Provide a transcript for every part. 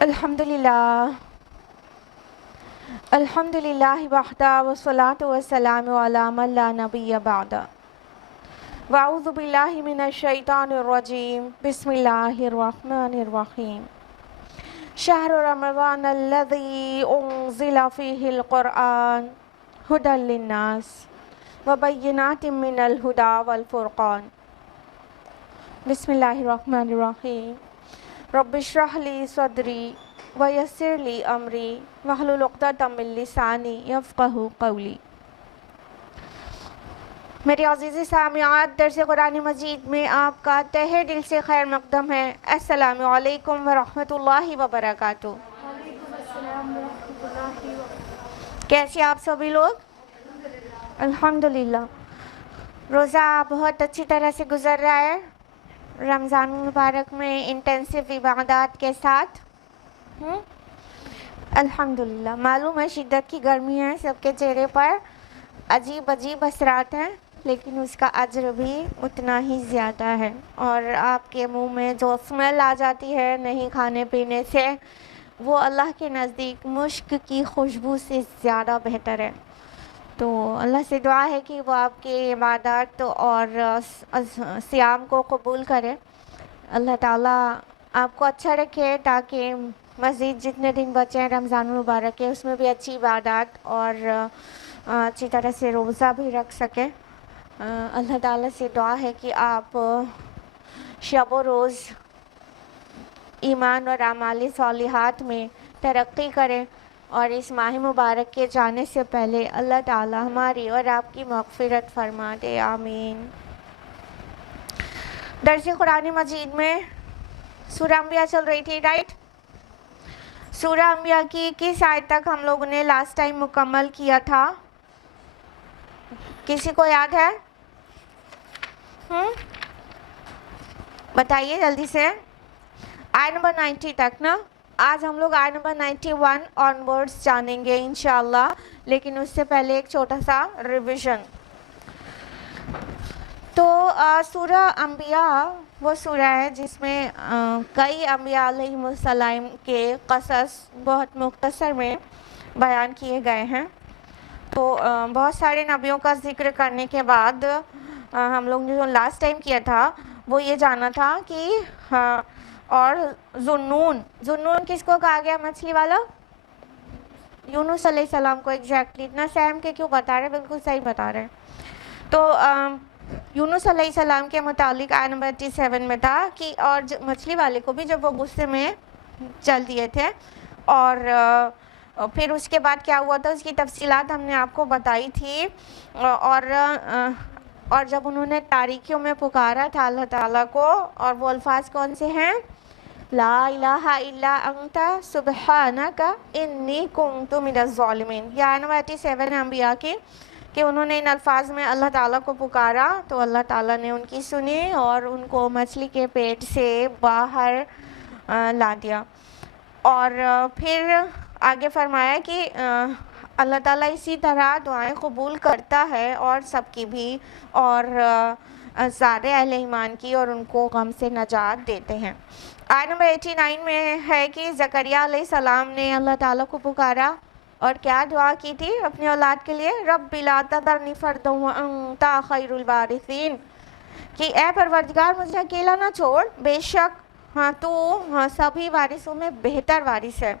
الحمدللہ الحمدللہ وحدہ والصلاة والسلام علی من لا نبی بعد واعوذ باللہ من الشیطان الرجیم بسم اللہ الرحمن الرحیم شہر رمضان الذی انزل فیہ القرآن ھدی للناس وبینات من الھدی والفرقان بسم اللہ الرحمن الرحیم رب اشرح لی صدری ویسر لی امری واحلل عقدۃ من لسانی یفقہوا قولی۔ میرے عزیز سامعات، درس قرآن مجید میں آپ کا تہہ دل سے خیر مقدم ہے۔ السلام علیکم ورحمۃ اللہ وبرکاتہ۔ وعلیکم السلام ورحمۃ اللہ وبرکاتہ۔ کیسے آپ سبھی لوگ؟ الحمدللہ۔ روزہ بہت اچھی طرح سے گزر رہا ہے رمضان المبارک میں انٹینسیو عبادات کے ساتھ۔ الحمدللہ۔ معلوم ہے شدت کی گرمی ہے، سب کے چہرے پر عجیب عجیب اثرات ہیں، لیکن اس کا اجر بھی اتنا ہی زیادہ ہے، اور آپ کے منہ میں جو اسمیل آ جاتی ہے نہیں کھانے پینے سے، وہ اللہ کے نزدیک مشک کی خوشبو سے زیادہ بہتر ہے۔ تو اللہ سے دعا ہے کہ وہ آپ کے عبادات اور صیام کو قبول کرے۔ اللہ تعالیٰ آپ کو اچھا رکھے تاکہ مزید جتنے دن بچے ہیں رمضان المبارک کے، اس میں بھی اچھی عبادات اور اچھی طرح سے روزہ بھی رکھ سکیں۔ اللہ تعالیٰ سے دعا ہے کہ آپ شب و روز ایمان اور اعمال صالحات میں ترقی کریں، اور اس ماہ مبارک کے جانے سے پہلے اللہ تعالیٰ ہماری اور آپ کی مغفرت فرما دے، آمین۔ درس قرآن مجید میں سورہ انبیاء چل رہی تھی، رائٹ؟ سورہ انبیاء کی کس آیت تک ہم لوگوں نے لاسٹ ٹائم مکمل کیا تھا؟ کسی کو یاد ہے؟ بتائیے جلدی سے۔ آیت نمبر 90 تک نا؟ آج ہم لوگ آیت نمبر 91 آن ورڈز جانیں گے انشاءاللہ، لیکن اس سے پہلے ایک چھوٹا سا ریویژن۔ تو سورہ انبیاء وہ سورہ ہے جس میں کئی انبیاء علیہ السلام کے قصص بہت مختصر میں بیان کیے گئے ہیں۔ تو بہت سارے نبیوں کا ذکر کرنے کے بعد ہم لوگ نے جو لاسٹ ٹائم کیا تھا وہ یہ جانا تھا کہ اور ذُنُّون کس کو کہا گیا؟ مچھلی والا؟ یونس علیہ السلام کو۔ ایگزیکٹلی، اتنا سیم کے کیوں بتا رہے؟ بالکل صحیح بتا رہے ہیں۔ تو یونس علیہ السلام کے متعلق آیت نمبر 87 میں تھا کہ اور مچھلی والے کو بھی جب وہ غصے میں چل دیے تھے، اور پھر اس کے بعد کیا ہوا تھا اس کی تفصیلات ہم نے آپ کو بتائی تھی، اور جب انہوں نے تاریکیوں میں پکارا تھا اللہ تعالیٰ کو، اور وہ الفاظ کون سے ہیں؟ لا الہ الا انت سبحانک انی کنت من الظالمین۔ یہ آیت نمبر 87 ہے انبیاء کی، کہ انہوں نے ان الفاظ میں اللہ تعالیٰ کو پکارا تو اللہ تعالیٰ نے ان کی سنی اور ان کو مچھلی کے پیٹ سے باہر لا دیا۔ اور پھر آگے فرمایا کہ اللہ تعالیٰ اسی طرح دعائیں قبول کرتا ہے اور سب کی بھی، اور سارے اہل ایمان کی، اور ان کو غم سے نجات دیتے ہیں۔ آیت نمبر 89 میں ہے کہ زکریا علیہ السلام نے اللہ تعالیٰ کو پکارا اور کیا دعا کی تھی اپنی اولاد کے لیے؟ رب لا تذرنی فردا وانت خیر الوارثین، کہ اے پروردگار مجھے اکیلا نہ چھوڑ، بے شک تو سبھی وارثوں میں بہتر وارث ہے۔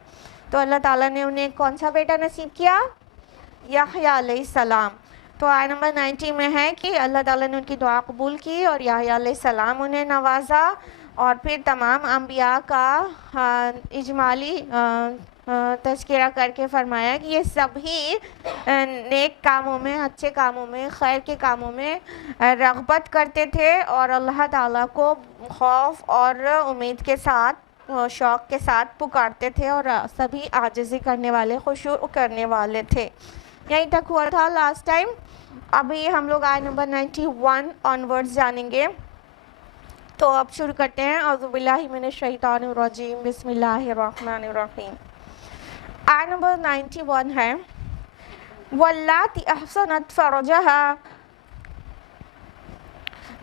تو اللہ تعالیٰ نے انہیں کون سا بیٹا نصیب کیا؟ یحییٰ علیہ السلام۔ تو آیت نمبر 90 میں ہے کہ اللہ تعالیٰ نے ان کی دعا قبول کی اور یحییٰ علیہ السلام انہیں نوازا، اور پھر تمام انبیاء کا اجمالی تذکرہ کر کے فرمایا کہ یہ سبھی نیک کاموں میں، اچھے کاموں میں، خیر کے کاموں میں رغبت کرتے تھے، اور اللہ تعالیٰ کو خوف اور امید کے ساتھ، شوق کے ساتھ پکارتے تھے، اور سبھی عاجزی کرنے والے، خشوع کرنے والے تھے۔ یہیں تک ہوا تھا لاسٹ ٹائم۔ ابھی ہم لوگ آیت نمبر 91 آن ورڈز جانیں گے۔ تو اب شروع کرتے ہیں۔ اعوذ باللہ من الشیطان الرجیم، بسم اللہ الرحمن الرحیم۔ آیت نمبر 91 ہے واللاتی احصنت فرجها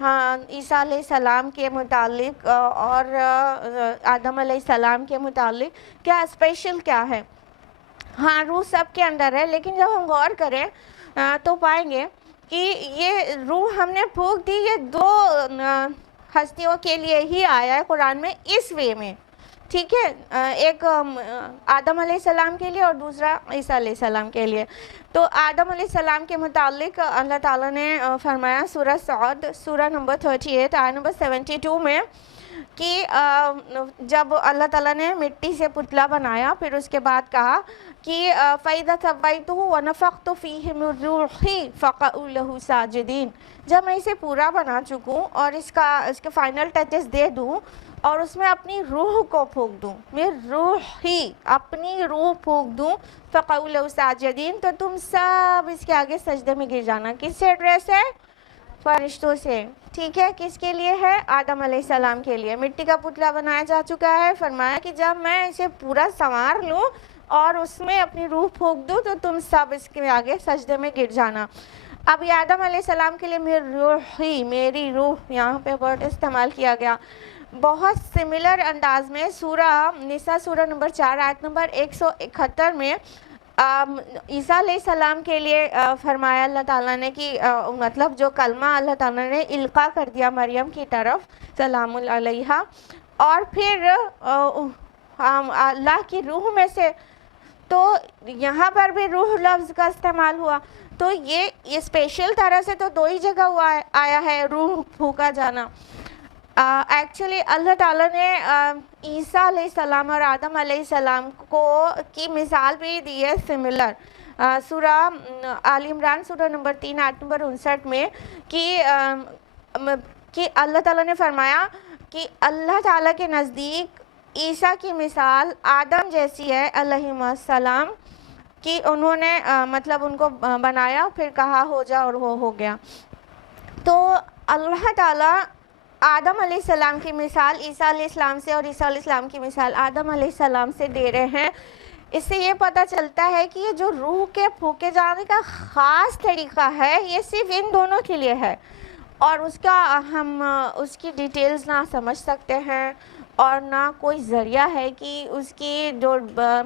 ہاں عیسیٰ علیہ السلام کے متعلق اور آدم علیہ السلام کے متعلق کیا اسپیشل کیا ہے؟ ہاں روح سب کے اندر ہے، لیکن جب ہم غور کریں تو پائیں گے کہ یہ روح ہم نے پھونک دی، یہ دو ہستیوں کے لیے ہی آیا ہے قرآن میں اس وے میں، ٹھیک ہے، ایک آدم علیہ السلام کے لیے اور دوسرا عیسیٰ علیہ السلام کے لیے۔ تو آدم علیہ السلام کے متعلق اللہ تعالیٰ نے فرمایا سورہ صعد سورہ نمبر 38 آیت نمبر 72 میں کہ جب اللہ تعالیٰ نے مٹی سے پتلا بنایا پھر اس کے بعد کہا کہ فَإِذَا سَوَّيْتُهُ وَنَفَخْتُ فِيهِ مِن رُوحِي فَقَعُوا لَهُ سَاجِدِينَ، جب میں اسے پورا بنا چکوں اور اس کے فائنل ٹچز دے دوں اور اس میں اپنی روح کو پھونک دوں، میں روح ہی اپنی روح پھونک دوں، فَقَعُوا لَهُ سَاجِدِينَ، تو تم سب اس کے آگے سجدے میں گر جانا۔ کس سے ایڈریس ہے؟ فرشتوں سے، ٹھیک ہے۔ کس کے لیے ہے؟ آدم علیہ السلام کے لیے۔ مٹی کا پتلا بنایا جا چکا ہے، فرمایا کہ جب میں اسے پورا سنوار لوں اور اس میں اپنی روح پھونک دوں تو تم سب اس کے آگے سجدے میں گر جانا۔ اب یہ آدم علیہ السلام کے لیے میری روح ہی، میری روح، یہاں پہ ورڈ استعمال کیا گیا بہت سملر انداز میں سورہ نساء سورہ نمبر 4 آیت نمبر 171 میں عیسیٰ علیہ السلام کے لیے فرمایا اللہ تعالیٰ نے کہ مطلب جو کلمہ اللہ تعالیٰ نے القا کر دیا مریم کی طرف سلام علیہا، اور پھر اللہ کی روح میں سے، تو یہاں پر بھی روح لفظ کا استعمال ہوا، تو یہ اسپیشل طرح سے تو دو ہی جگہ ہوا آیا ہے روح پھونکا جانا۔ ایکچولی اللہ تعالیٰ نے عیسیٰ علیہ السلام اور آدم علیہ السلام کی مثال بھی دی ہے سملر سورہ آل عمران سورہ نمبر 3 آیت نمبر 59 میں کہ اللہ تعالیٰ نے فرمایا کہ اللہ تعالیٰ کے نزدیک عیسیٰ کی مثال آدم جیسی ہے علیہ السلام، کہ انہوں نے مطلب ان کو بنایا پھر کہا ہو جا اور وہ ہو گیا۔ تو اللہ تعالیٰ آدم علیہ السلام کی مثال عیسیٰ علیہ السلام سے اور عیسیٰ علیہ السلام کی مثال آدم علیہ السلام سے دے رہے ہیں۔ اس سے یہ پتہ چلتا ہے کہ یہ جو روح کے پھونکے جانے کا خاص طریقہ ہے یہ صرف ان دونوں کے لیے ہے، اور ہم اس کی ڈیٹیلز نہ سمجھ سکتے ہیں اور نہ کوئی ذریعہ ہے کہ اس کی جو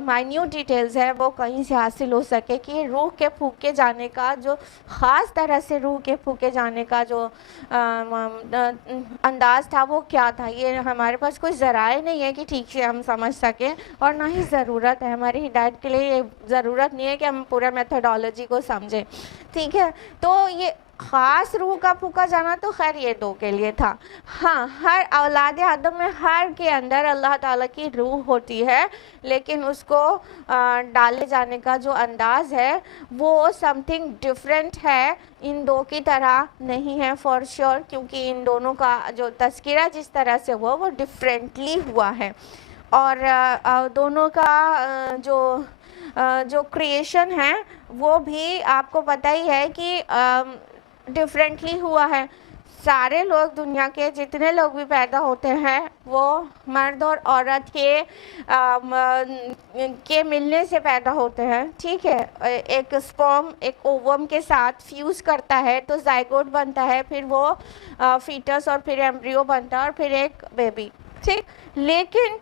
مائنیوٹ ڈیٹیلز ہے وہ کہیں سے حاصل ہو سکے کہ روح کے پھونکے جانے کا جو خاص طرح سے روح کے پھونکے جانے کا جو انداز تھا وہ کیا تھا۔ یہ ہمارے پاس کوئی ذرائع نہیں ہے کہ ٹھیک سے ہم سمجھ سکیں، اور نہ ہی ضرورت ہے، ہماری ہدایت کے لیے یہ ضرورت نہیں ہے کہ ہم پورا میتھڈالوجی کو سمجھیں، ٹھیک ہے۔ تو یہ خاص روح کا پھونکا جانا تو خیر یہ دو کے لیے تھا۔ ہاں ہر اولاد آدم میں ہر کے اندر اللہ تعالیٰ کی روح ہوتی ہے، لیکن اس کو ڈالے جانے کا جو انداز ہے وہ سم تھنگ ڈفرینٹ ہے، ان دو کی طرح نہیں ہے فار شیور، کیونکہ ان دونوں کا جو تذکرہ جس طرح سے ہوا وہ ڈفرینٹلی ہوا ہے، اور دونوں کا جو کریشن ہے وہ بھی آپ کو پتہ ہی ہے کہ ڈفرینٹلی ہوا ہے۔ سارے لوگ دنیا کے جتنے لوگ بھی پیدا ہوتے ہیں وہ مرد اور عورت کے ملنے سے پیدا ہوتے ہیں، ٹھیک ہے۔ ایک سپرم ایک اووم کے ساتھ فیوز کرتا ہے تو زائگوٹ بنتا ہے، پھر وہ فیٹس اور پھر ایمبریو بنتا ہے اور پھر ایک بیبی، ٹھیک۔ لیکن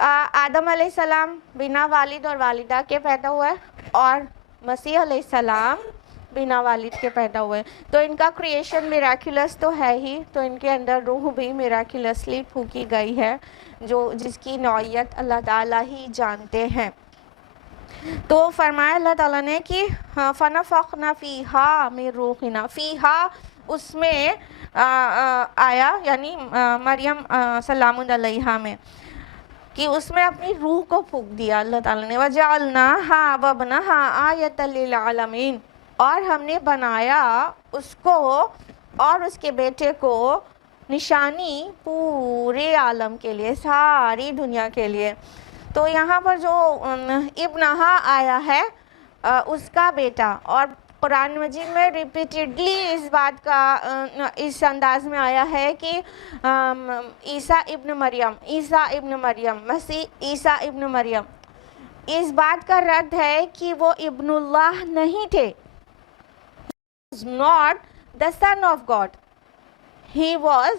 آدم علیہ السلام بنا والد اور والدہ کے پیدا ہوئے اور مسیح علیہ السلام بنا والد کے پیدا ہوئے، تو ان کا کریشن میراکولس تو ہے ہی، تو ان کے اندر روح بھی میراکولسلی پھونکی گئی ہے جس کی نوعیت اللہ تعالیٰ ہی جانتے ہیں۔ تو فرمایا اللہ تعالیٰ نے کہ فَنَفَخْنَا فِيهَا مِن رُوحِنَا، فیہا اس میں آیا یعنی مریم سلام علیہا میں، کہ اس میں اپنی روح کو پھونک دیا اللہ تعالیٰ نے، وَجَعَلْنَاهَا وَابْنَهَا آیَةً لِلْعَالَمِينَ، اور ہم نے بنایا اس کو اور اس کے بیٹے کو نشانی پورے عالم کے لیے، ساری دنیا کے لیے۔ تو یہاں پر جو ابنہا آیا ہے اس کا بیٹا، اور قرآن مجید میں ریپیٹیڈلی اس بات کا اس انداز میں آیا ہے کہ عیسیٰ ابن مریم مسیح عیسیٰ ابن مریم، اس بات کا رد ہے کہ وہ ابن اللہ نہیں تھے، not the son of God. he was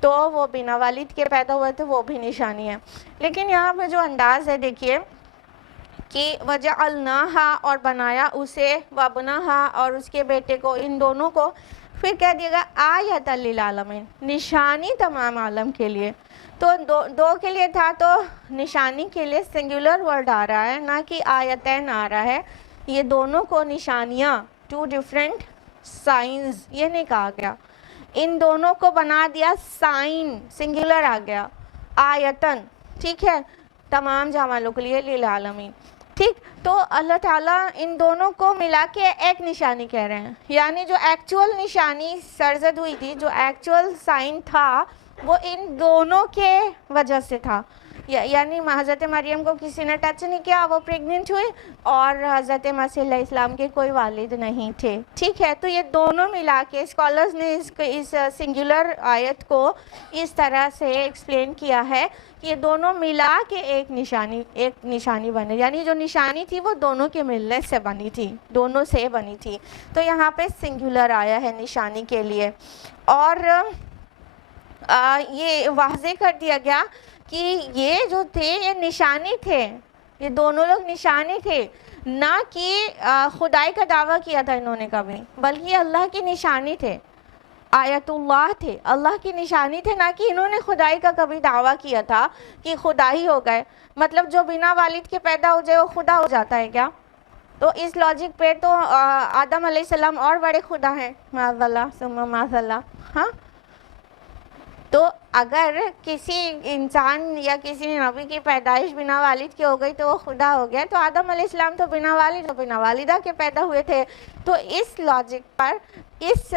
تو وہ بنا والد کے پیدا ہوئے تھے، وہ بھی نشانی ہے۔ لیکن یہاں پہ جو انداز ہے دیکھیے کہ وَجَعَلْنَاهَا اور بنایا اسے، وَابْنَهَا اور اس کے بیٹے کو، ان دونوں کو، پھر کہہ دیا گا آیَةً لِلْعَالَمِينَ، نشانی تمام عالم کے لیے۔ تو دو کے لیے تھا تو نشانی کے لیے سنگولر ورڈ آ رہا ہے، نہ کہ آیتین آ رہا ہے۔ یہ دونوں کو نشانیاں، ٹو ڈیفرنٹ سائنز، یہ نہیں کہا گیا۔ ان دونوں کو بنا دیا سائن، سنگولر آ گیا، آیتن، ٹھیک ہے، تمام جامعوں کے لیے للعالمین، ٹھیک۔ تو اللہ تعالیٰ ان دونوں کو ملا کے ایک نشانی کہہ رہے ہیں، یعنی جو ایکچول نشانی سرزد ہوئی تھی، جو ایکچول سائن تھا، وہ ان دونوں کے وجہ سے تھا۔ یعنی حضرت مریم کو کسی نے ٹچ نہیں کیا، وہ پریگننٹ ہوئی، اور حضرت مسیح علیہ السلام کے کوئی والد نہیں تھے، ٹھیک ہے۔ تو یہ دونوں ملا کے اسکالرز نے اس سنگولر آیت کو اس طرح سے ایکسپلین کیا ہے کہ یہ دونوں ملا کے ایک نشانی بنے، یعنی جو نشانی تھی وہ دونوں کے ملنے سے بنی تھی، دونوں سے بنی تھی۔ تو یہاں پہ سنگولر آیا ہے نشانی کے لیے، اور یہ واضح کر دیا گیا کہ یہ جو تھے یہ نشانی تھے، یہ دونوں لوگ نشانی تھے، نہ کہ خدائی کا دعویٰ کیا تھا انہوں نے کبھی، بلکہ یہ اللہ کی نشانی تھے، آیت اللہ تھے، اللہ کی نشانی تھے، نہ کہ انہوں نے خدائی کا کبھی دعویٰ کیا تھا کہ خدا ہی ہو گئے۔ مطلب جو بنا والد کے پیدا ہو جائے وہ خدا ہو جاتا ہے کیا؟ تو اس لاجک پہ تو آدم علیہ السلام اور بڑے خدا ہیں، معاذ اللہ ثم معاذ اللہ، ہاں۔ تو اگر کسی انسان یا کسی نبی کی پیدائش بنا والد کی ہو گئی تو وہ خدا ہو گیا، تو آدم علیہ السلام تو بنا والد اور بنا والدہ کے پیدا ہوئے تھے۔ تو اس لاجک پر، اس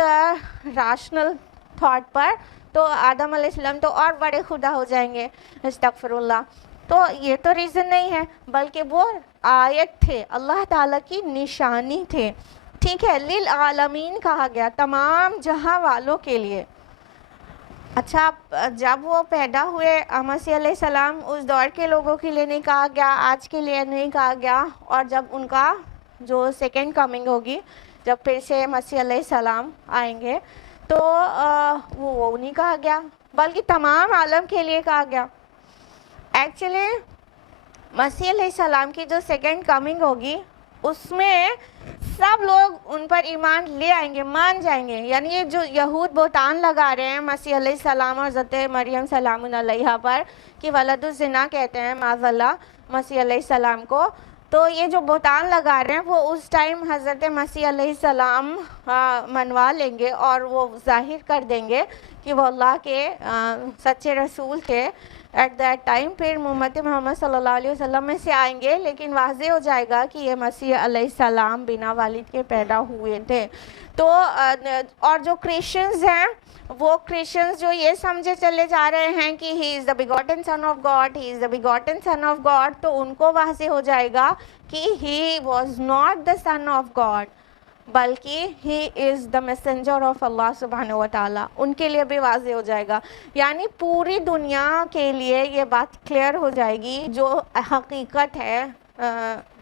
راشنل تھاٹ پر، تو آدم علیہ السلام تو اور بڑے خدا ہو جائیں گے، استغفر اللہ۔ تو یہ تو ریزن نہیں ہے، بلکہ وہ آیت تھے، اللہ تعالیٰ کی نشانی تھے، ٹھیک ہے۔ للعالمین کہا گیا، تمام جہاں والوں کے لیے۔ اچھا، جب وہ پیدا ہوئے مسیح علیہ السلام، اس دور کے لوگوں کے لیے نہیں کہا گیا، آج کے لیے نہیں کہا گیا، اور جب ان کا جو سیکنڈ کمنگ ہوگی، جب پھر سے مسیح علیہ السلام آئیں گے، تو وہ نہیں کہا گیا، بلکہ تمام عالم کے لیے کہا گیا۔ ایکچولی مسیح علیہ السلام کی جو سیکنڈ کمنگ ہوگی، اس میں سب لوگ ان پر ایمان لے آئیں گے، مان جائیں گے۔ یعنی یہ جو یہود بہتان لگا رہے ہیں مسیح علیہ السلام اور حضرت مریم سلام علیہا پر کہ ولد الزنا کہتے ہیں معاذ اللہ مسیح علیہ السلام کو، تو یہ جو بہتان لگا رہے ہیں وہ اس ٹائم حضرت مسیح علیہ السلام منوا لیں گے اور وہ ظاہر کر دیں گے کہ وہ اللہ کے سچے رسول تھے ایٹ دیٹ ٹائم۔ پھر امت محمد صلی اللہ علیہ وسلم میں سے آئیں گے، لیکن واضح ہو جائے گا کہ یہ مسیح علیہ السلام بنا والد کے پیدا ہوئے تھے۔ تو اور جو کرسچنز ہیں، وہ کرسچنز جو یہ سمجھے چلے جا رہے ہیں کہ he is the begotten son of God, he is the begotten son of God, تو ان کو واضح ہو جائے گا کہ he was not the son of God, بلکہ he is the messenger of اللہ سبحانہ و تعالیٰ، ان کے لیے بھی واضح ہو جائے گا۔ یعنی پوری دنیا کے لیے یہ بات کلیئر ہو جائے گی جو حقیقت ہے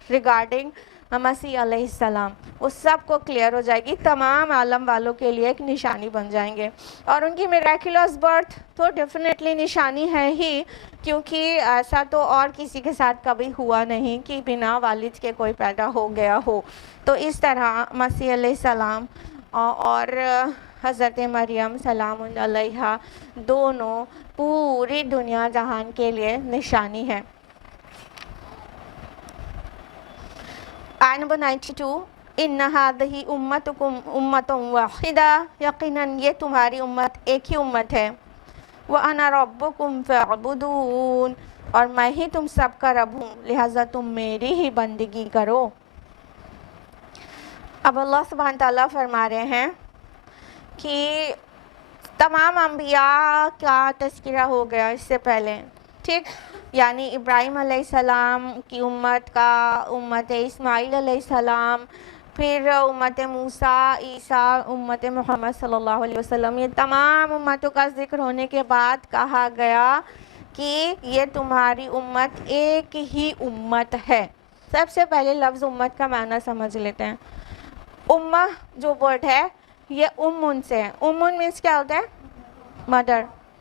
ریگارڈنگ مسیح علیہ السلام، وہ سب کو کلیئر ہو جائے گی، تمام عالم والوں کے لیے ایک نشانی بن جائیں گے۔ اور ان کی میریکولس برتھ تو ڈیفینیٹلی نشانی ہے ہی، کیونکہ ایسا تو اور کسی کے ساتھ کبھی ہوا نہیں کہ بنا والد کے کوئی پیدا ہو گیا ہو۔ تو اس طرح مسیح علیہ السلام اور حضرت مریم سلام علیہا دونوں پوری دنیا جہان کے لیے نشانی ہے۔ آیت نمبر 92، ان هذه امتکم امۃ واحدہ، یقیناً یہ تمہاری امت ایک ہی امت ہے، وانا ربکم فاعبدون، اور میں ہی تم سب کا رب ہوں، لہٰذا تم میری ہی بندگی کرو۔ اب اللہ سبحانہ تعالیٰ فرما رہے ہیں کہ تمام انبیاء کا تذکرہ ہو گیا اس سے پہلے، ٹھیک، یعنی ابراہیم علیہ السلام کی امت کا، امت اسماعیل علیہ السلام، پھر امت موسیٰ، عیسیٰ، امت محمد صلی اللہ علیہ وسلم، یہ تمام امتوں کا ذکر ہونے کے بعد کہا گیا کہ یہ تمہاری امت ایک ہی امت ہے۔ سب سے پہلے لفظ امت کا معنی سمجھ لیتے ہیں۔ امہ جو ورڈ ہے یہ امن سے ہے، امن مینس کیا ہوتا ہے؟ مدر،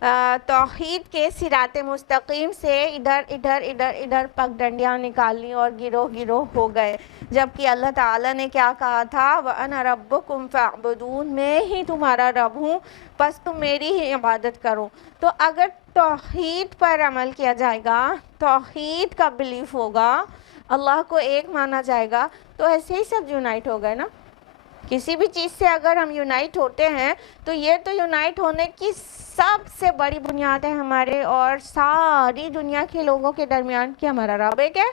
توحید کے صراط مستقیم سے ادھر ادھر ادھر ادھر پگڈنڈیاں نکال لی اور گروہ گروہ ہو گئے، جبکہ اللہ تعالیٰ نے کیا کہا تھا، وَأَنَا رَبُّكُمْ فَاعْبُدُونَ، میں ہی تمہارا رب ہوں، بس تم میری ہی عبادت کرو۔ تو اگر توحید پر عمل کیا جائے گا، توحید کا بلیف ہوگا، اللہ کو ایک مانا جائے گا، تو ایسے ہی سب یونائٹ ہو گئے نا۔ کسی بھی چیز سے اگر ہم یونائٹ ہوتے ہیں تو یہ تو یونائٹ ہونے کی سب سے بڑی بنیاد ہے ہمارے اور ساری دنیا کے لوگوں کے درمیان کہ ہمارا رب ایک ہے،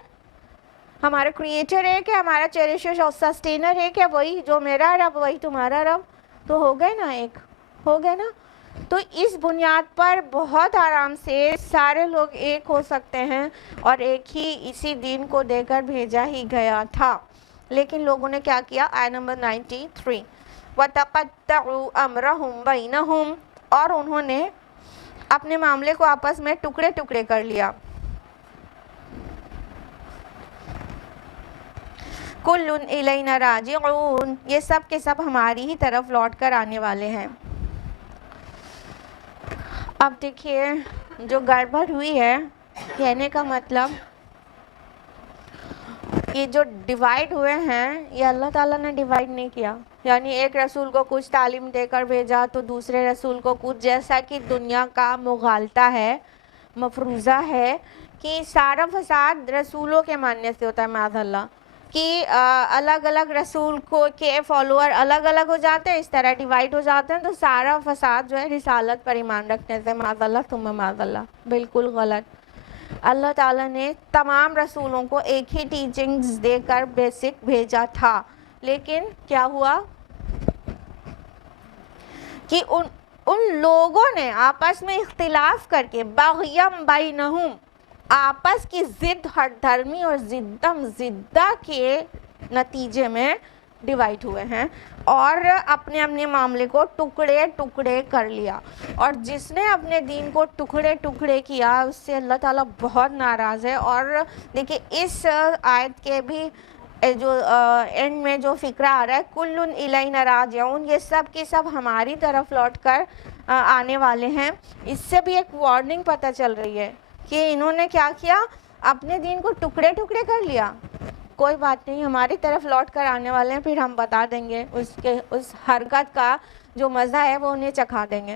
ہمارا کریٹر ایک ہے، ہمارا چیریشر اور سسٹینر ایک ہے، وہی جو میرا رب وہی تمہارا رب، تو ہو گئے نا، ایک ہو گئے نا۔ تو اس بنیاد پر بہت آرام سے سارے لوگ ایک ہو سکتے ہیں اور ایک ہی اسی دین کو دے کر بھیجا ہی گیا تھا۔ لیکن لوگوں نے کیا کیا، آیت نمبر 93، وَتَقَطَّعُوا أَمْرَهُمْ بَيْنَهُمْ، اور انہوں نے اپنے معاملے کو آپس میں ٹکڑے ٹکڑے کر لیا۔ کُلٌّ إِلَيْنَا رَاجِعُونَ، یہ سب کے سب ہماری ہی طرف لوٹ کر آنے والے ہیں۔ اب دیکھیے جو گڑبڑ ہوئی ہے، کہنے کا مطلب یہ جو ڈیوائیڈ ہوئے ہیں یہ اللہ تعالیٰ نے ڈیوائیڈ نہیں کیا، یعنی ایک رسول کو کچھ تعلیم دے کر بھیجا تو دوسرے رسول کو کچھ، جیسا کہ دنیا کا مغالطہ ہے، مفروضہ ہے کہ سارا فساد رسولوں کے ماننے سے ہوتا ہے، معاذ اللہ، کہ الگ الگ رسول کو کے فالوور الگ الگ ہو جاتے ہیں، اس طرح ڈیوائیڈ ہو جاتے ہیں، تو سارا فساد جو ہے رسالت پر ایمان رکھنے سے، معاذ اللہ ثم معاذ اللہ، بالکل غلط۔ اللہ تعالیٰ نے تمام رسولوں کو ایک ہی ٹیچنگز دے کر بیسک بھیجا تھا، لیکن کیا ہوا کہ ان لوگوں نے آپس میں اختلاف کر کے بغیم بینہم، آپس کی ضد ہٹ دھرمی اور ضدم ضدہ کے نتیجے میں ڈیوائیڈ ہوئے ہیں اور اپنے اپنے معاملے کو ٹکڑے ٹکڑے کر لیا، اور جس نے اپنے دین کو ٹکڑے ٹکڑے کیا اس سے اللہ تعالیٰ بہت ناراض ہے۔ اور دیکھیں اس آیت کے بھی جو اینڈ میں جو فقرہ آ رہا ہے، کُلٌّ إِلَيْنَا رَاجِعُونَ، یہ سب کے سب ہماری طرف لوٹ کر آنے والے ہیں، اس سے بھی ایک وارننگ پتہ چل رہی ہے کہ انہوں نے کیا کیا، اپنے دین کو ٹکڑے ٹکڑے کر لیا۔ کوئی بات نہیں، ہماری طرف لوٹ کر آنے والے ہیں، پھر ہم بتا دیں گے اس حرکت کا جو مزہ ہے وہ انہیں چکھا دیں گے۔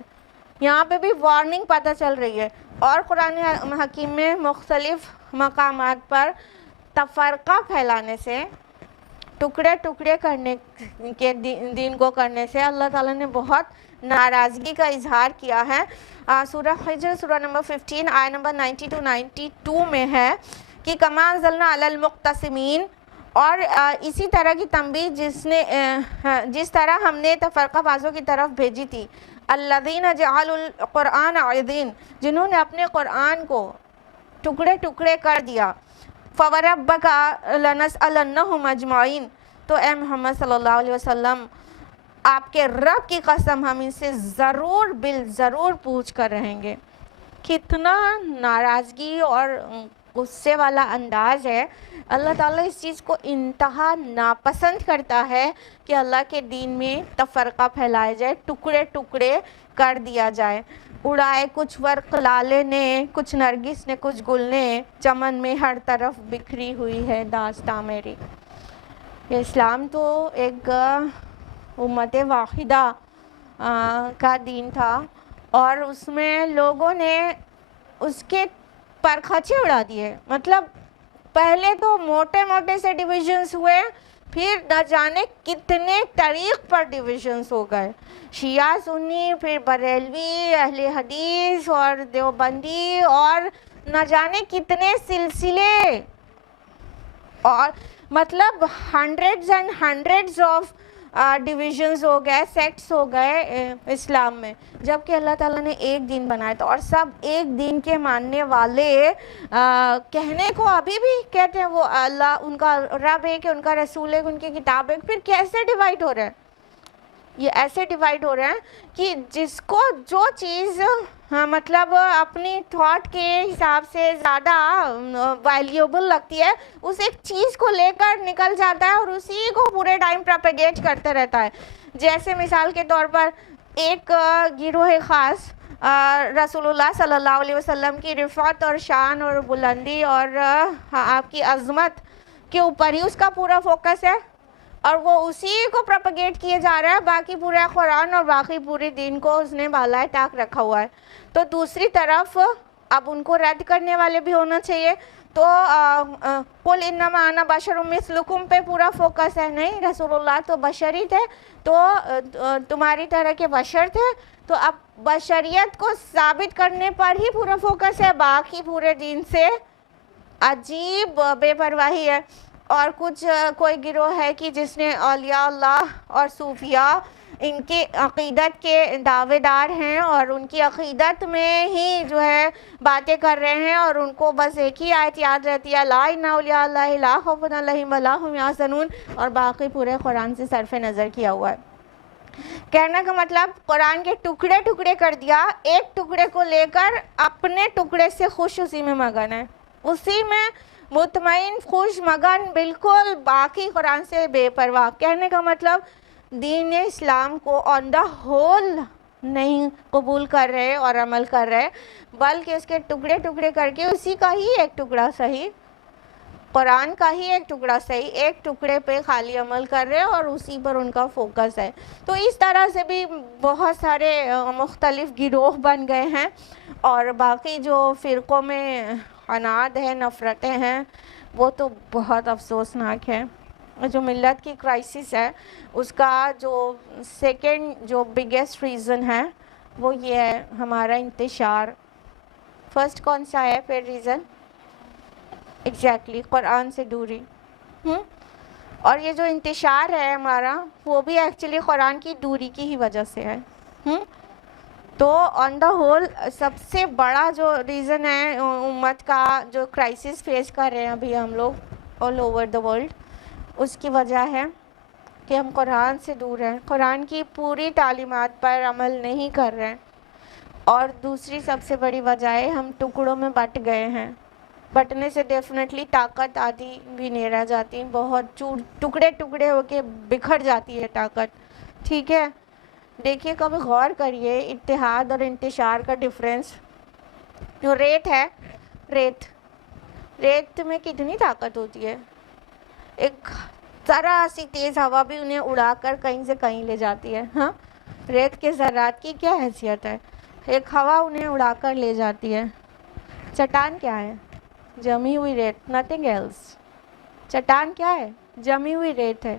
یہاں پہ بھی وارننگ پتہ چل رہی ہے، اور قرآن حکیم میں مختلف مقامات پر تفرقہ پھیلانے سے، ٹکڑے ٹکڑے کرنے کے دین کو کرنے سے اللہ تعالیٰ نے بہت ناراضگی کا اظہار کیا ہے۔ سورہ حجر سورہ نمبر 15 آیت نمبر 90-92 میں ہے کہ کما انزلنا علی المقتسمین، اور اسی طرح کی تنبیہ جس طرح ہم نے تفرقہ بازوں کی طرف بھیجی تھی، الذین جعلوا القرآن عضین، جنہوں نے اپنے قرآن کو ٹکڑے ٹکڑے کر دیا، فوربک لنسألنہم اجمعین، تو اے محمد صلی اللہ علیہ وسلم آپ کے رب کی قسم ہم ان سے ضرور بالضرور پوچھ کر رہیں گے۔ کتنا ناراضگی اور غصے والا انداز ہے۔ اللہ تعالیٰ اس چیز کو انتہا ناپسند کرتا ہے کہ اللہ کے دین میں تفرقہ پھیلایا جائے، ٹکڑے ٹکڑے کر دیا جائے۔ اڑائے کچھ ورق لالے نے، کچھ نرگس نے، کچھ گل نے، چمن میں ہر طرف بکھری ہوئی ہے داستاں میری۔ اسلام تو ایک امت واحدہ کا دین تھا، اور اس میں لوگوں نے اس کے پرخچے اڑا دیے۔ مطلب پہلے تو موٹے موٹے سے ڈویژنز ہوئے، پھر نہ جانے کتنے طریق پر ڈویژنز ہو گئے، شیعہ سنی، پھر بریلوی، اہل حدیث اور دیوبندی، اور نہ جانے کتنے سلسلے، اور مطلب hundreds and hundreds of divisions ہو گئے، سیکٹس ہو گئے اسلام میں، جبکہ اللہ تعالیٰ نے ایک دین بنایا تھا، اور سب ایک دین کے ماننے والے کہنے کو ابھی بھی کہتے ہیں وہ اللہ ان کا رب ہے کہ ان کا رسول ہے، ان کی کتاب ہے۔ پھر کیسے ڈیوائیڈ ہو رہے ہیں؟ یہ ایسے ڈیوائیڈ ہو رہے ہیں کہ جس کو جو چیز مطلب اپنی تھاٹ کے حساب سے زیادہ ویلیوبل لگتی ہے، اس ایک چیز کو لے کر نکل جاتا ہے اور اسی کو پورے ٹائم پروپیگیٹ کرتے رہتا ہے۔ جیسے مثال کے طور پر ایک گروہ خاص رسول اللہ صلی اللہ علیہ وسلم کی رفعت اور شان اور بلندی اور آپ کی عظمت کے اوپر ہی اس کا پورا فوکس ہے، اور وہ اسی کو پروپیگیٹ کیے جا رہا ہے، باقی پورا قرآن اور باقی پورے دین کو اس نے بالائے طاق رکھا ہوا ہے۔ تو دوسری طرف اب ان کو رد کرنے والے بھی ہونا چاہیے، تو قل انما انا بشر مثلکم پہ پورا فوکس ہے، نہیں رسول اللہ تو بشر ہی تھے، تو تمہاری طرح کے بشر تھے، تو اب بشریت کو ثابت کرنے پر ہی پورا فوکس ہے، باقی پورے دین سے عجیب بے پرواہی ہے۔ اور کچھ کوئی گروہ ہے کہ جس نے اولیاء اللہ اور صوفیاء ان کی عقیدت کے دعوے دار ہیں، اور ان کی عقیدت میں ہی جو ہے باتیں کر رہے ہیں، اور ان کو بس ایک ہی آیت یاد رہتی ہے، لا ان اولیاء اللہ لا خوف علیہم ولا هم یحزنون، اور باقی پورے قرآن سے صرف نظر کیا ہوا ہے۔ کہنے کا مطلب قرآن کے ٹکڑے ٹکڑے کر دیا، ایک ٹکڑے کو لے کر اپنے ٹکڑے سے خوش اسی میں مگن ہے، اسی میں مطمئن خوش مگن، بالکل باقی قرآن سے بے پرواہ۔ کہنے کا مطلب دین اسلام کو آن دا ہول نہیں قبول کر رہے اور عمل کر رہے، بلکہ اس کے ٹکڑے ٹکڑے کر کے اسی کا ہی ایک ٹکڑا صحیح، قرآن کا ہی ایک ٹکڑا صحیح، ایک ٹکڑے پہ خالی عمل کر رہے اور اسی پر ان کا فوکس ہے۔ تو اس طرح سے بھی بہت سارے مختلف گروہ بن گئے ہیں، اور باقی جو فرقوں میں عناد ہے، نفرتیں ہیں، وہ تو بہت افسوسناک ہے۔ جو ملت کی کرائسس ہے اس کا جو سیکنڈ جو بگیسٹ ریزن ہے وہ یہ ہے ہمارا انتشار۔ فرسٹ کون سا ہے پھر ریزن؟ ایگزیکٹلی قرآن سے دوری۔ اور یہ جو انتشار ہے ہمارا وہ بھی ایکچولی قرآن کی دوری کی ہی وجہ سے ہے۔ تو آن دا ہول سب سے بڑا جو ریزن ہے امت کا جو کرائسس فیس کر رہے ہیں ابھی ہم لوگ آل اوور دا ورلڈ، اس کی وجہ ہے کہ ہم قرآن سے دور ہیں، قرآن کی پوری تعلیمات پر عمل نہیں کر رہے ہیں، اور دوسری سب سے بڑی وجہ ہے ہم ٹکڑوں میں بٹ گئے ہیں۔ بٹنے سے ڈیفینیٹلی طاقت آدھی بھی نہیں رہ جاتی، بہت ٹکڑے ٹکڑے ہو کے بکھر جاتی ہے طاقت، ٹھیک ہے؟ دیکھیے کبھی غور کریے اتحاد اور انتشار کا ڈفرینس۔ جو ریت ہے، ریت میں کتنی طاقت ہوتی ہے، ایک ذرا سی تیز ہوا بھی انہیں اڑا کر کہیں سے کہیں لے جاتی ہے۔ ہاں، ریت کے ذرات کی کیا حیثیت ہے، ایک ہوا انہیں اڑا کر لے جاتی ہے۔ چٹان کیا ہے؟ جمی ہوئی ریت، نتھنگ ایلس۔ چٹان کیا ہے؟ جمی ہوئی ریت ہے،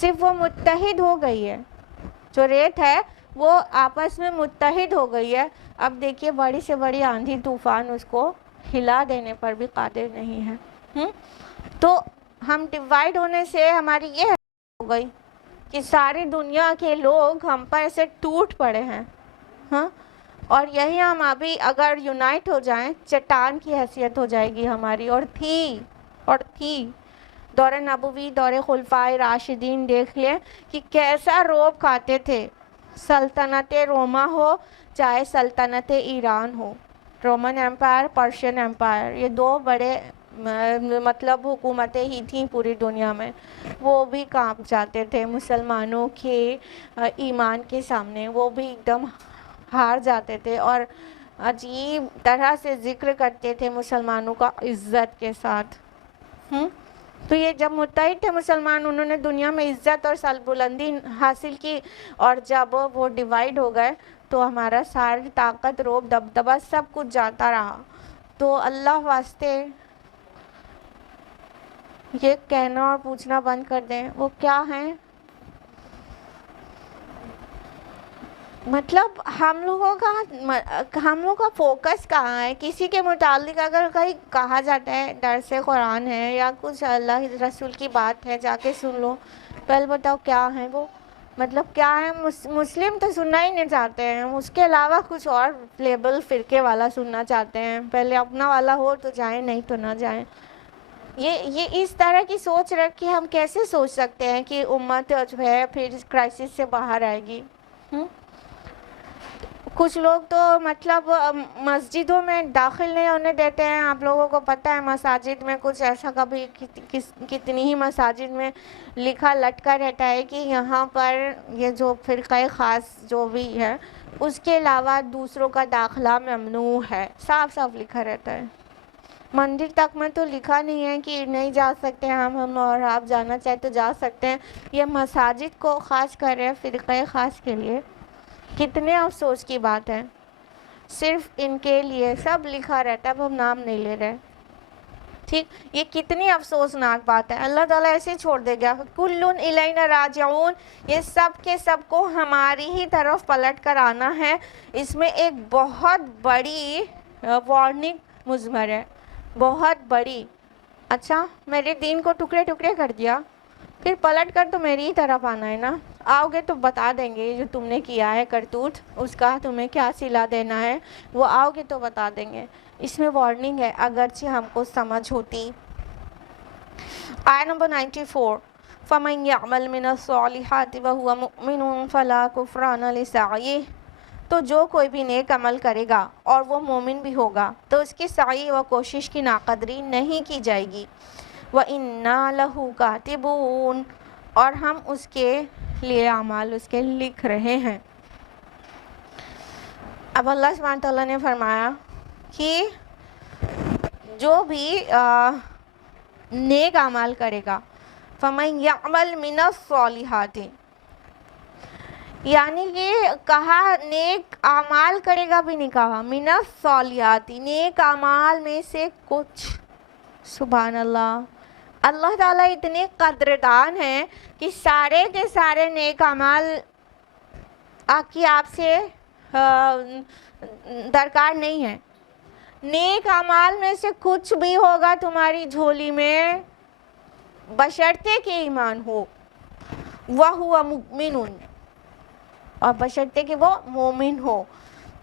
صرف وہ متحد ہو گئی ہے، جو ریت ہے وہ آپس میں متحد ہو گئی ہے۔ اب دیکھیے بڑی سے بڑی آندھی طوفان اس کو ہلا دینے پر بھی قادر نہیں ہے۔ تو ہم ڈیوائیڈ ہونے سے ہماری یہ ہو گئی کہ ساری دنیا کے لوگ ہم پر ایسے ٹوٹ پڑے ہیں، ہاں، اور یہی ہم ابھی اگر یونائٹ ہو جائیں چٹان کی حیثیت ہو جائے گی ہماری، اور تھی دور نبوی، دور خلفائے راشدین دیکھ لیں کہ کیسا روب کھاتے تھے، سلطنت روما ہو چاہے سلطنت ایران ہو، رومن ایمپائر، پرشین ایمپائر، یہ دو بڑے مطلب حکومتیں ہی تھیں پوری دنیا میں، وہ بھی کانپ جاتے تھے مسلمانوں کے ایمان کے سامنے، وہ بھی ایک دم ہار جاتے تھے، اور عجیب طرح سے ذکر کرتے تھے مسلمانوں کا عزت کے ساتھ۔ تو یہ جب متحد تھے مسلمان، انہوں نے دنیا میں عزت اور سربلندی حاصل کی، اور جب وہ ڈیوائیڈ ہو گئے تو ہمارا ساری طاقت، روب، دبدبہ سب کچھ جاتا رہا۔ تو اللہ واسطے یہ کہنا اور پوچھنا بند کر دیں وہ کیا ہیں، مطلب ہم لوگوں کا فوکس کہاں ہے؟ کسی کے متعلق اگر کہیں کہا جاتا ہے درس قرآن ہے یا کچھ اللہ رسول کی بات ہے، جا کے سن لو، پہلے بتاؤ کیا ہے وہ، مطلب کیا ہے؟ مسلم تو سننا ہی نہیں چاہتے ہیں، اس کے علاوہ کچھ اور لیبل فرقے والا سننا چاہتے ہیں، پہلے اپنا والا ہو تو جائیں، نہیں تو نہ جائیں۔ یہ اس طرح کی سوچ رکھ کے ہم کیسے سوچ سکتے ہیں کہ امت جو ہے پھر اس کرائسس سے باہر آئے گی؟ کچھ لوگ تو مطلب مسجدوں میں داخل نہیں ہونے دیتے ہیں، آپ لوگوں کو پتہ ہے مساجد میں کچھ ایسا، کبھی کتنی ہی مساجد میں لکھا لٹکا رہتا ہے کہ یہاں پر یہ جو فرقہ خاص جو بھی ہے اس کے علاوہ دوسروں کا داخلہ ممنوع ہے، صاف صاف لکھا رہتا ہے۔ مندر تک میں تو لکھا نہیں ہے کہ نہیں جا سکتے ہم اور آپ جانا چاہیں تو جا سکتے ہیں۔ یہ مساجد کو خاص کر رہے ہیں فرقہ خاص کے لیے، کتنے افسوس کی بات ہے، صرف ان کے لیے سب لکھا رہتا ہے، اب ہم نام نہیں لے رہے، ٹھیک۔ یہ کتنی افسوسناک بات ہے، اللہ تعالیٰ ایسے چھوڑ دے گا، کلن الینا راجعون، یہ سب کے سب کو ہماری ہی طرف پلٹ کر آنا ہے۔ اس میں ایک بہت بڑی وارننگ مضمر ہے، بہت بڑی۔ اچھا میرے دین کو ٹکڑے ٹکڑے کر دیا، پھر پلٹ کر تو میری ہی طرف آنا ہے نا، آؤ گے تو بتا دیں گے جو تم نے کیا ہے کرتوت، اس کا تمہیں کیا صلہ دینا ہے، وہ آؤ گے تو بتا دیں گے۔ اس میں وارننگ ہے، اگرچہ ہم کو سمجھ ہوتی۔ آیت نمبر 94، فَمَنْ يَعْمَلْ مِنَ الصَّالِحَاتِ وَهُوَ مُؤْمِنٌ فَلَا كُفْرَانَ لِسَعْيِهِ، تو جو کوئی بھی نیک عمل کرے گا اور وہ مومن بھی ہوگا تو اس کی سعی و کوشش کی ناقدری نہیں کی جائے گی۔ وَإِنَّا لَهُ كَاتِبُونَ، اور ہم اس کے لیے اعمال اس کے لکھ رہے ہیں۔ اب اللہ سبحانہ تعالیٰ نے فرمایا کہ جو بھی نیک اعمال کرے گا، فَمَنْ يَعْمَلْ مِنَ الصَّالِحَاتِ، یعنی کہ کہا نیک اعمال کرے گا بھی نہیں کہا، من الصالحات، نیک اعمال میں سے کچھ۔ سبحان اللہ، اللہ تعالیٰ اتنے قدردان ہیں کہ سارے کے سارے نیک اعمال آپ سے درکار نہیں ہے۔ نیک اعمال میں سے کچھ بھی ہوگا تمہاری جھولی میں، بشرطے کہ ایمان ہو، وَهُوَ مُؤْمِنٌ، اور بشرطے کہ وہ مومن ہو،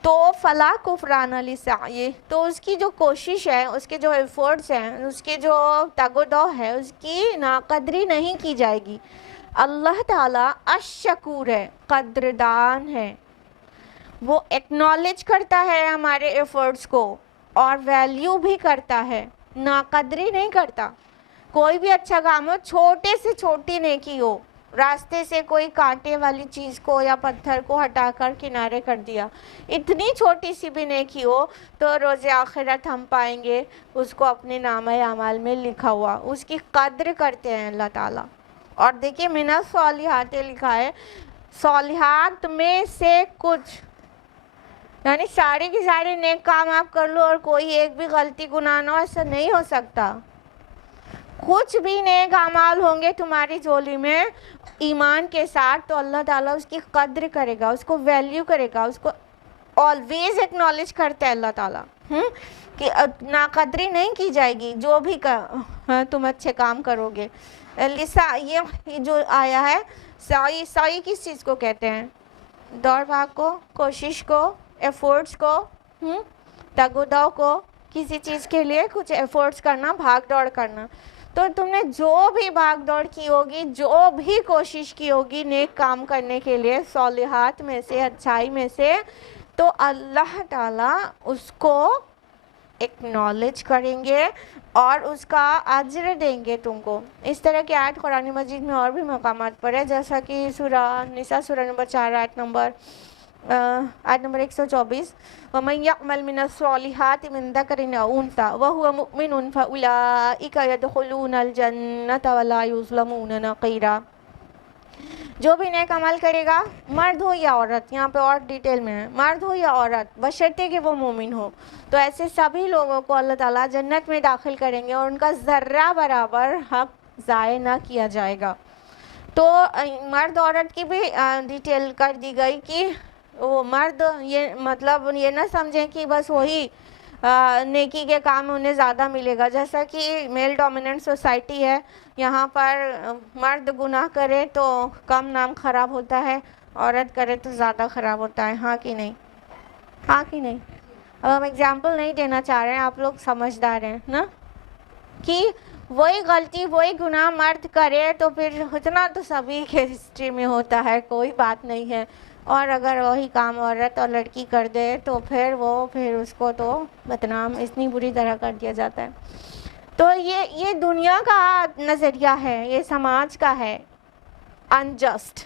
تو فلا کفران لسعیہ، تو اس کی جو کوشش ہے، اس کے جو ایفورٹس ہیں، اس کے جو تگ و دو ہے، اس کی ناقدری نہیں کی جائے گی۔ اللہ تعالیٰ الشکور ہے، قدردان ہے، وہ ایکنالج کرتا ہے ہمارے ایفورٹس کو اور ویلیو بھی کرتا ہے، ناقدری نہیں کرتا۔ کوئی بھی اچھا کام ہو، چھوٹے سے چھوٹی نیکی ہو، راستے سے کوئی کانٹے والی چیز کو یا پتھر کو ہٹا کر کنارے کر دیا، اتنی چھوٹی سی بھی نیکی ہو تو روز آخرت ہم پائیں گے اس کو اپنے نامہ اعمال میں لکھا ہوا، اس کی قدر کرتے ہیں اللہ تعالیٰ۔ اور دیکھیے من الصالحات لکھا ہے، صالحات میں سے کچھ، یعنی سارے کے سارے نیک کام آپ کر لو اور کوئی ایک بھی غلطی گناہ نہ ہو، ایسا نہیں ہو سکتا۔ کچھ بھی نیک اعمال ہوں گے تمہاری جھولی میں ایمان کے ساتھ، تو اللہ تعالیٰ اس کی قدر کرے گا، اس کو ویلیو کرے گا، اس کو آلویز ایکنالج کرتا ہے اللہ تعالیٰ، کہ ناقدری نہیں کی جائے گی جو بھی تم اچھے کام کرو گے۔ یہ جو آیا ہے سعی، سعی کس چیز کو کہتے ہیں؟ دوڑ بھاگ کو، کوشش کو، ایفورٹس کو، تگ و دو کو، کسی چیز کے لیے کچھ ایفورٹس کرنا، بھاگ دوڑ کرنا۔ تو تم نے جو بھی بھاگ دوڑ کی ہوگی، جو بھی کوشش کی ہوگی نیک کام کرنے کے لیے، صالحات میں سے، اچھائی میں سے، تو اللہ تعالیٰ اس کو ایکنالج کریں گے اور اس کا اجر دیں گے تم کو۔ اس طرح کی آیت قرآن مجید میں اور بھی مقامات پر ہے، جیسا کہ سورہ نساء سورہ نمبر 4 آیت نمبر 124، وَمَنْ يَعْمَلْ مِنَ الصَّالِحَاتِ مِنْ ذَكَرٍ أَوْ أُنْثَىٰ وَهُوَ مُؤْمِنٌ فَأُولَٰئِكَ يَدْخُلُونَ الْجَنَّةَ وَلَا يُظْلَمُونَ نَقِيرًا۔ جو بھی نیک عمل کرے گا، مرد ہو یا عورت، یہاں پہ اور ڈیٹیل میں ہے، مرد ہو یا عورت، بشرطے کہ وہ مومن ہو، تو ایسے سبھی لوگوں کو اللہ تعالیٰ جنت میں داخل کریں گے اور ان کا ذرہ برابر حق ضائع نہ کیا جائے گا۔ تو مرد عورت کی بھی ڈیٹیل کر دی گئی کہ وہ مرد یہ مطلب یہ نہ سمجھیں کہ بس وہی نیکی کے کام میں انہیں زیادہ ملے گا، جیسا کہ میل ڈومیننٹ سوسائٹی ہے، یہاں پر مرد گناہ کرے تو کم نام خراب ہوتا ہے، عورت کرے تو زیادہ خراب ہوتا ہے، ہاں کہ نہیں؟ ہاں کہ نہیں؟ اب ہم اگزامپل نہیں دینا چاہ رہے ہیں، آپ لوگ سمجھدار ہیں نا، کہ وہی غلطی وہی گناہ مرد کرے تو پھر اتنا تو سبھی کے ہسٹری میں ہوتا ہے، کوئی بات نہیں ہے، اور اگر وہی کام عورت اور لڑکی کر دے تو پھر اس کو تو بدنام اتنی بری طرح کر دیا جاتا ہے۔ تو یہ دنیا کا نظریہ ہے، یہ سماج کا ہے، انجسٹ،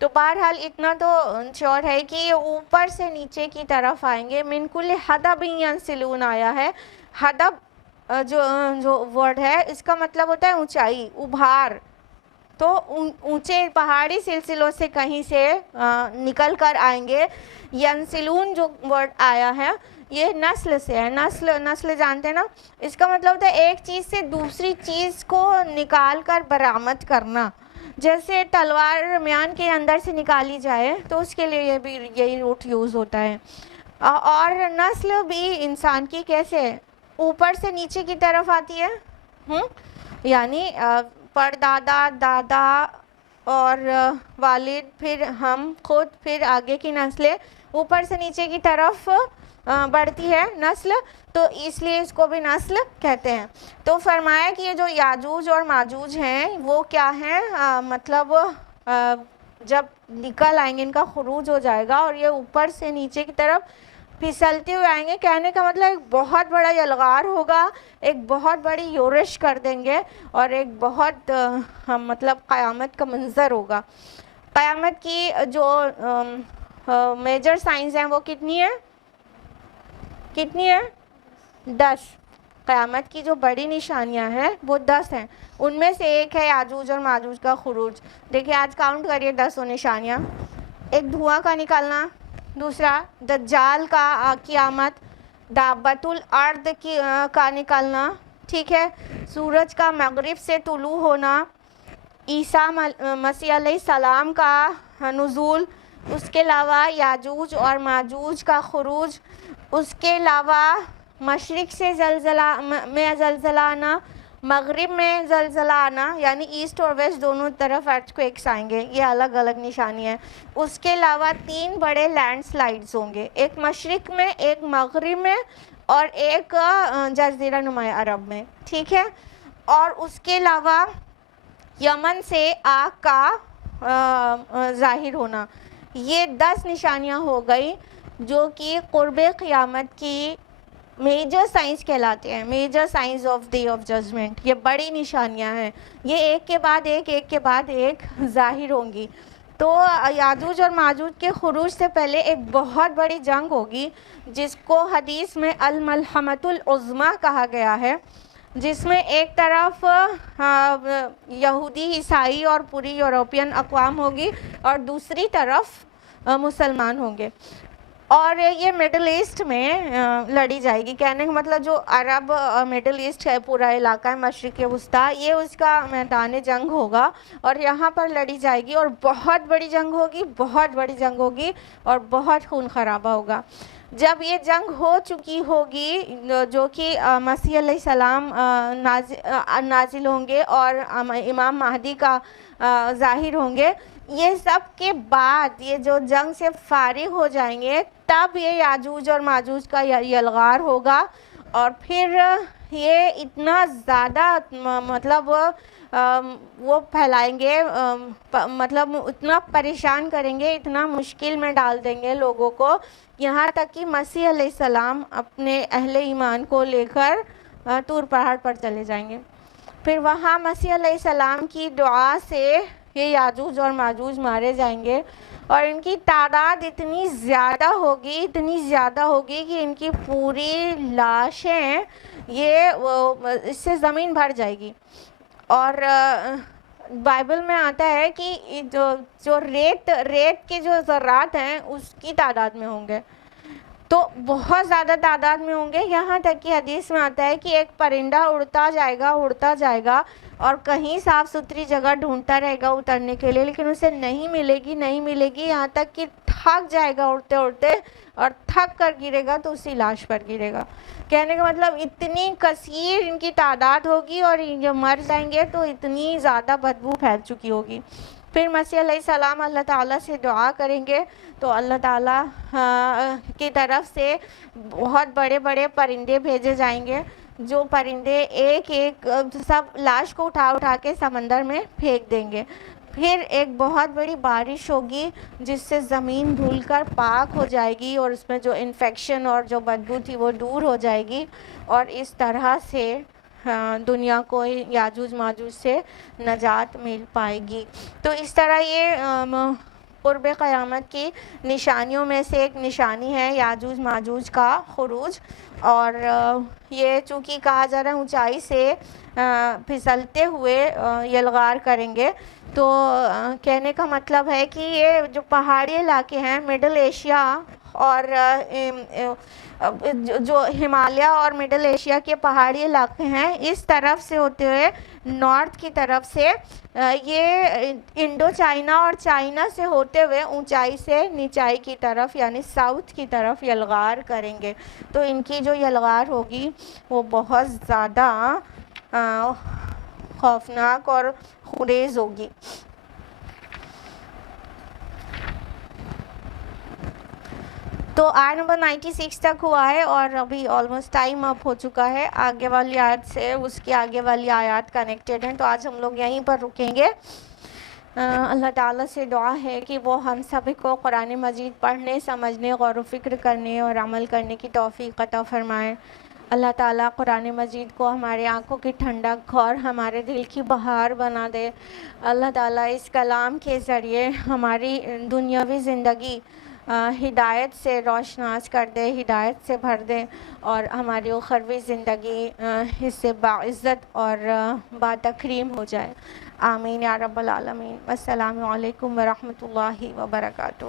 تو بہرحال اتنا تو شور ہے کہ یہ اوپر سے نیچے کی طرف آئیں گے. من کل حدب ینسلون آیا ہے. حدب جو ورڈ ہے اس کا مطلب ہوتا ہے اونچائی, ابھار. تو اونچے پہاڑی سلسلوں سے کہیں سے نکل کر آئیں گے. ینسلون جو ورڈ آیا ہے یہ نسل سے ہے. نسل جانتے ہیں نا, اس کا مطلب ہوتا ہے ایک چیز سے دوسری چیز کو نکال کر برآمد کرنا. جیسے تلوار میان کے اندر سے نکالی جائے تو اس کے لیے یہ بھی یہی روٹ یوز ہوتا ہے. اور نسل بھی انسان کی کیسے اوپر سے نیچے کی طرف آتی ہے, یعنی پردادا, دادا اور والد, پھر ہم خود, پھر آگے کی نسلیں اوپر سے نیچے کی طرف بڑھتی ہے نسل, تو اس لیے اس کو بھی نسل کہتے ہیں. تو فرمایا کہ یہ جو یاجوج اور ماجوج ہیں وہ کیا ہیں, مطلب جب نکل آئیں گے ان کا خروج ہو جائے گا اور یہ اوپر سے نیچے کی طرف پھسلتے ہوئے آئیں گے. کہنے کا مطلب ایک بہت بڑا یلغار ہوگا, ایک بہت بڑی یورش کر دیں گے اور ایک بہت مطلب قیامت کا منظر ہوگا. قیامت کی جو میجر سائنز ہیں وہ کتنی ہیں 10. قیامت کی جو بڑی نشانیاں ہیں وہ 10 ہیں. ان میں سے ایک ہے یاجوج اور ماجوج کا خروج. دیکھیں آج کاؤنٹ کریے 10 نشانیاں. ایک دھواں کا نکلنا, دوسرا دجال کا قیامت, دابۃ الارض کا نکلنا, ٹھیک ہے, سورج کا مغرب سے طلوع ہونا, عیسیٰ مسیح علیہ السلام کا نزول, اس کے علاوہ یاجوج اور ماجوج کا خروج, اس کے علاوہ مشرق سے زلزلہ آنا, مغرب میں زلزلہ آنا, یعنی ایسٹ اور ویسٹ دونوں طرف ارتھ کویکس آئیں گے. یہ الگ الگ نشانی ہے. اس کے علاوہ 3 بڑے لینڈ سلائیڈز ہوں گے, ایک مشرق میں, ایک مغرب میں اور ایک جزیرہ نما عرب میں, ٹھیک ہے. اور اس کے علاوہ یمن سے آگ کا ظاہر ہونا. یہ 10 نشانیاں ہو گئی جو کہ قرب قیامت کی میجر سائنس کہلاتے ہیں, major signs of day of judgement. یہ بڑی نشانیاں ہیں, یہ ایک کے بعد ایک ظاہر ہوں گی. تو یاجوج اور ماجوج کے خروج سے پہلے ایک بہت بڑی جنگ ہوگی جس کو حدیث میں الملحمۃ العظمیٰ کہا گیا ہے, جس میں ایک طرف یہودی, عیسائی اور پوری یورپین اقوام ہوگی اور دوسری طرف مسلمان ہوں گے. اور یہ مڈل ایسٹ میں لڑی جائے گی. کہنے کا مطلب جو عرب مڈل ایسٹ ہے پورا علاقہ ہے مشرق وسطیٰ, یہ اس کا میدان جنگ ہوگا اور یہاں پر لڑی جائے گی اور بہت بڑی جنگ ہوگی اور بہت خون خرابہ ہوگا. جب یہ جنگ ہو چکی ہوگی جو کہ مسیح علیہ السلام نازل ہوں گے اور امام مہدی کا ظاہر ہوں گے, یہ سب کے بعد یہ جو جنگ سے فارغ ہو جائیں گے تب یہ یاجوج اور ماجوج کا یلغار ہوگا. اور پھر یہ اتنا زیادہ مطلب وہ پھیلائیں گے, مطلب اتنا پریشان کریں گے, اتنا مشکل میں ڈال دیں گے لوگوں کو, یہاں تک کہ مسیح علیہ السلام اپنے اہل ایمان کو لے کر طور پہاڑ پر چلے جائیں گے. پھر وہاں مسیح علیہ السلام کی دعا سے یہ یاجوج اور ماجوج مارے جائیں گے اور ان کی تعداد اتنی زیادہ ہوگی کہ ان کی پوری لاشیں اس سے زمین بھر جائے گی. اور بائبل میں آتا ہے کہ جو ریت کے جو ذرات ہیں اس کی تعداد میں ہوں گے, تو بہت زیادہ تعداد میں ہوں گے. یہاں تک کہ حدیث میں آتا ہے کہ ایک پرندہ اڑتا جائے گا اور کہیں صاف ستھری جگہ ڈھونڈتا رہے گا اترنے کے لیے, لیکن اسے نہیں ملے گی یہاں تک کہ تھک جائے گا اڑتے اور تھک کر گرے گا تو اسی لاش پر گرے گا. کہنے کا مطلب اتنی کثیر ان کی تعداد ہوگی اور جب مر جائیں گے تو اتنی زیادہ بدبو پھیل چکی ہوگی. پھر مسیح علیہ السلام اللہ تعالیٰ سے دعا کریں گے تو اللہ تعالیٰ کی طرف سے بہت بڑے بڑے پرندے بھیجے جائیں گے, جو پرندے ایک سب لاش کو اٹھا کے سمندر میں پھینک دیں گے. پھر ایک بہت بڑی بارش ہوگی جس سے زمین دھل کر پاک ہو جائے گی اور اس میں جو انفیکشن اور جو بدبو تھی وہ دور ہو جائے گی, اور اس طرح سے دنیا کو یاجوج ماجوج سے نجات مل پائے گی. تو اس طرح یہ قرب قیامت کی نشانیوں میں سے ایک نشانی ہے یاجوج ماجوج کا خروج، اور یہ چونکہ کہا جا رہا ہے اونچائی سے پھسلتے ہوئے یلغار کریں گے، تو کہنے کا مطلب ہے کہ یہ جو پہاڑی علاقے ہیں مڈل ایشیا اور جو ہمالیہ اور مڈل ایشیا کے پہاڑی علاقے ہیں اس طرف سے ہوتے ہوئے نارتھ کی طرف سے یہ انڈو چائنا اور چائنا سے ہوتے ہوئے اونچائی سے نیچائی کی طرف یعنی ساؤتھ کی طرف یلغار کریں گے. تو ان کی جو یلغار ہوگی وہ بہت زیادہ خوفناک اور خریز ہوگی. تو آیت نمبر 96 تک ہوا ہے اور ابھی آلموسٹ ٹائم اپ ہو چکا ہے. آگے والی آیت سے اس کی آگے والی آیات کنیکٹڈ ہیں، تو آج ہم لوگ یہیں پر رکیں گے. اللہ تعالیٰ سے دعا ہے کہ وہ ہم سب کو قرآن مجید پڑھنے، سمجھنے، غور و فکر کرنے اور عمل کرنے کی توفیق عطا فرمائے. اللہ تعالیٰ قرآن مجید کو ہمارے آنکھوں کی ٹھنڈک اور ہمارے دل کی بہار بنا دے. اللہ تعالیٰ اس کلام کے ذریعے ہماری دنیاوی زندگی ہدایت سے روشناس کر دے، ہدایت سے بھر دے، اور ہماری اخروی زندگی اس سے باعزت اور باتکریم ہو جائے. آمین یا رب العالمین. السلام علیکم ورحمۃ اللہ وبرکاتہ.